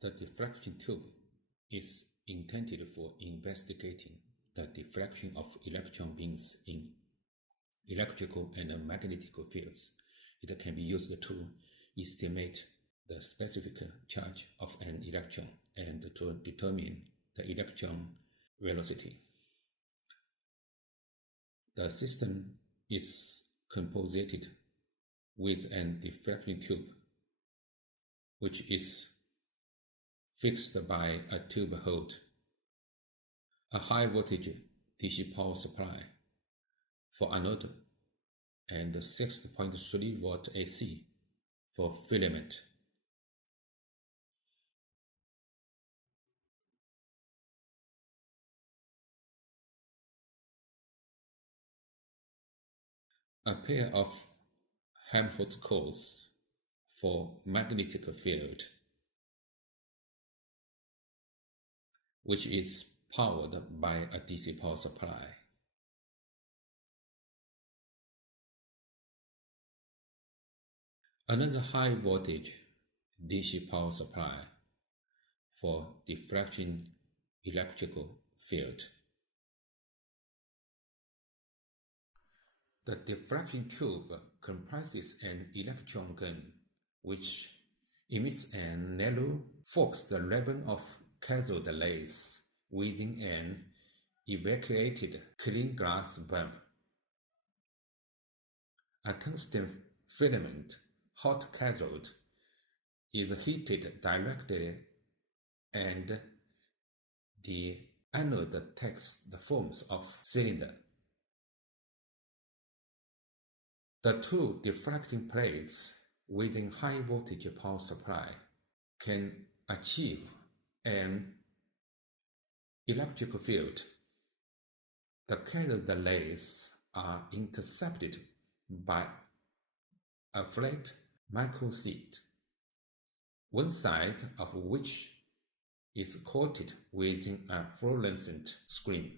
The deflection tube is intended for investigating the deflection of electron beams in electrical and magnetic fields. It can be used to estimate the specific charge of an electron and to determine the electron velocity. The system is composited with a deflection tube, which is fixed by a tube hold, a high voltage DC power supply for anode, and 6.3 volt AC for filament. A pair of Helmholtz coils for magnetic field, which is powered by a DC power supply. Another high voltage DC power supply for deflection electrical field. The deflection tube comprises an electron gun which emits a narrow focused ribbon of cathode rays within an evacuated clean glass bulb. A tungsten filament hot cathode is heated directly and the anode takes the forms of cylinder. The two deflecting plates within high voltage power supply can achieve an electric field. The cathode rays are intercepted by a flat microsheet, one side of which is coated with a fluorescent screen,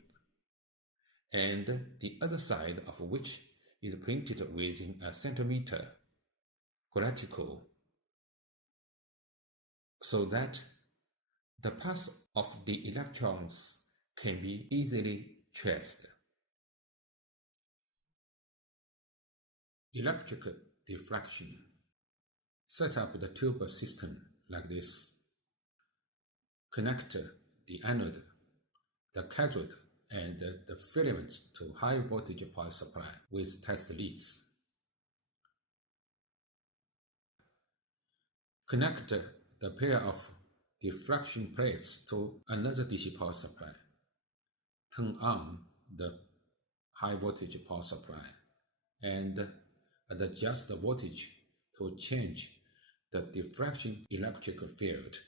and the other side of which is printed within a centimeter graticle, so that the path of the electrons can be easily traced. Electric deflection. Set up the tube system like this. Connect the anode, the cathode, and the filaments to high voltage power supply with test leads. Connect the pair of deflection plates to another DC power supply. Turn on the high voltage power supply and adjust the voltage to change the deflection electric field.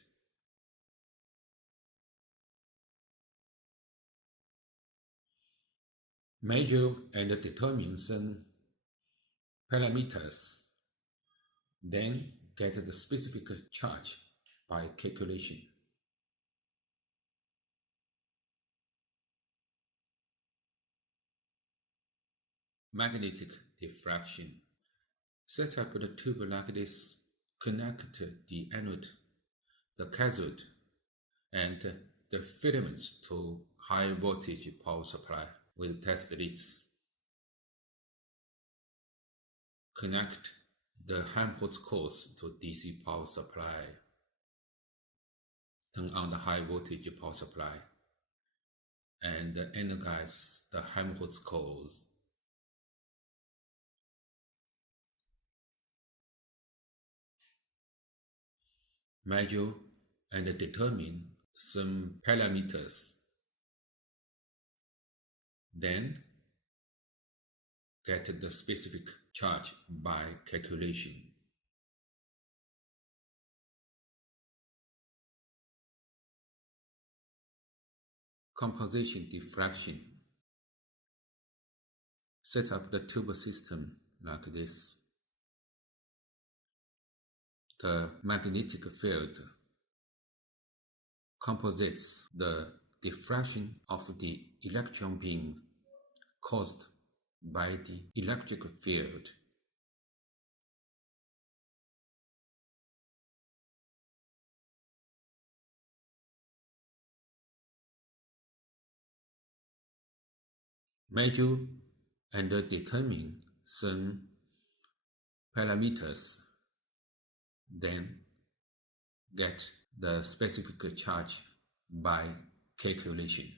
Measure and determine some parameters, then get the specific charge by calculation. Magnetic deflection. Set up the tube like this. Connect the anode, the cathode, and the filaments to high voltage power supply with test leads. Connect the Helmholtz coils to DC power supply. Turn on the high voltage power supply and energize the Helmholtz coils. Measure and determine some parameters. Then get the specific charge by calculation. Composition deflection. Set up the tube system like this. The magnetic field composites the deflection of the electron beam caused by the electric field. measure and determine some parameters, then get the specific charge by calculation.